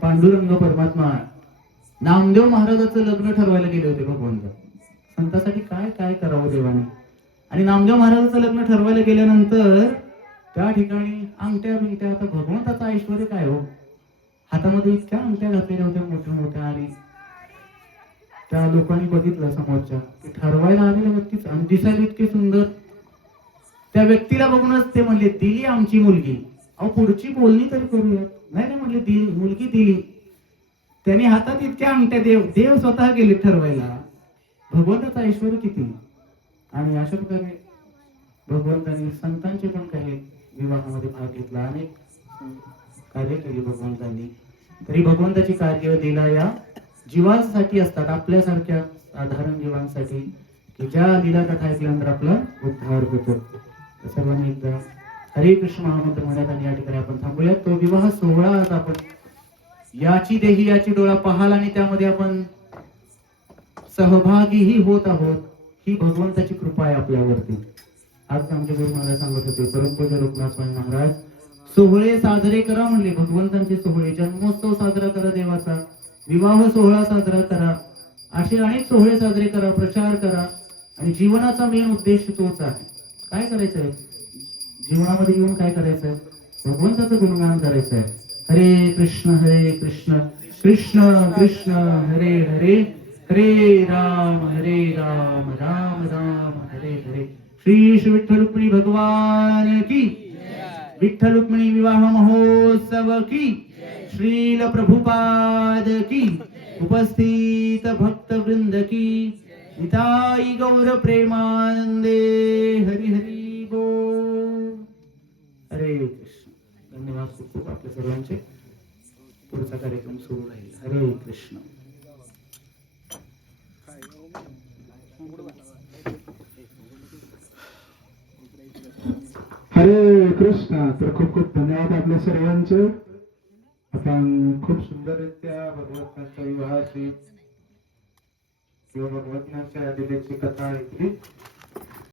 पांडुरंग परमात्मा नामदेव महाराजाचं लग्न ठरवायला गेले होते भगवंत. संतांसाठी काय काय करावं देवाने. आणि नामदेव महाराजाचं लग्न ठरवायला गेल्यानंतर त्या ठिकाणी अंगठ्या बिंगट्या आता भगवंताचं ऐश्वर्य काय हो. हातामध्ये इतक्या अंगठ्या घातलेल्या होत्या मोठ्या मोठ्या आणि त्या लोकांनी बघितलं समोरच्या की ठरवायला आलेल्या व्यक्तीच आणि दिसायला इतके सुंदर. त्या व्यक्तीला बघूनच ते म्हणले दिली आमची मुलगी. अहो पुढची बोलणी तरी करूया. नाही म्हणले दिली मुलगी दिली. त्याने हातात इतक्या अंगठ्या देव स्वतः गेले ठरवायला. भगवंताचं ऐश्वर्य किती. आणि अशा प्रकारे भगवंतांनी संतांचे पण काही विवाहामध्ये भाग घेतला. अनेक कार्य केली भगवंतांनी. तरी भगवंताची कार्य लीला या जीवांसाठी असतात आपल्यासारख्या साधारण जीवांसाठी की ज्या लीला कथा ऐकल्यानंतर आपला उद्धार होतो. सर्वांनी एकदा हरे कृष्ण महामंत्र म्हणत आणि या ठिकाणी आपण थांबूया. तो विवाह सोहळा आज आपण याची देही याची डोळा पाहाल आणि त्यामध्ये आपण सहभागीही होत आहोत. ही भगवंताची कृपा आहे आपल्यावरती. आज आमचे गुरु महाराज सांगत होते परमपूज्य लोकनाथ स्वामी महाराज सोहळे साजरे करा म्हणले. भगवंतांचे सोहळे जन्मोत्सव साजरा करा देवाचा विवाह सोहळा साजरा करा असे अनेक सोहळे साजरे करा प्रचार करा. आणि जीवनाचा मेन उद्देश तोच आहे. काय करायचंय जीवनामध्ये येऊन काय करायचंय भगवंताचं गुणगान करायचंय. हरे कृष्ण कृष्ण कृष्ण हरे हरे हरे राम राम राम हरे हरे. श्री विठ्ठल रुक्मिणी भगवान की विठ्ठल रुक्मिणी विवाह महोत्सव की श्रील प्रभुपाद की उपस्थित भक्त वृंद की निताई गौर प्रेमानंदे हरि हरि बोल. हरे कृष्ण. धन्यवाद खूप खूप आपल्या सर्वांचे. पुढचा कार्यक्रम सुरू राहील. हरे कृष्ण. हरे कृष्ण. तर खूप खूप धन्यवाद आपल्या सर्वांचे. आपण खूप सुंदररित्या भगवंतांच्या विवाहाची किंवा भगवंतांच्या दिलेची कथा ऐकली.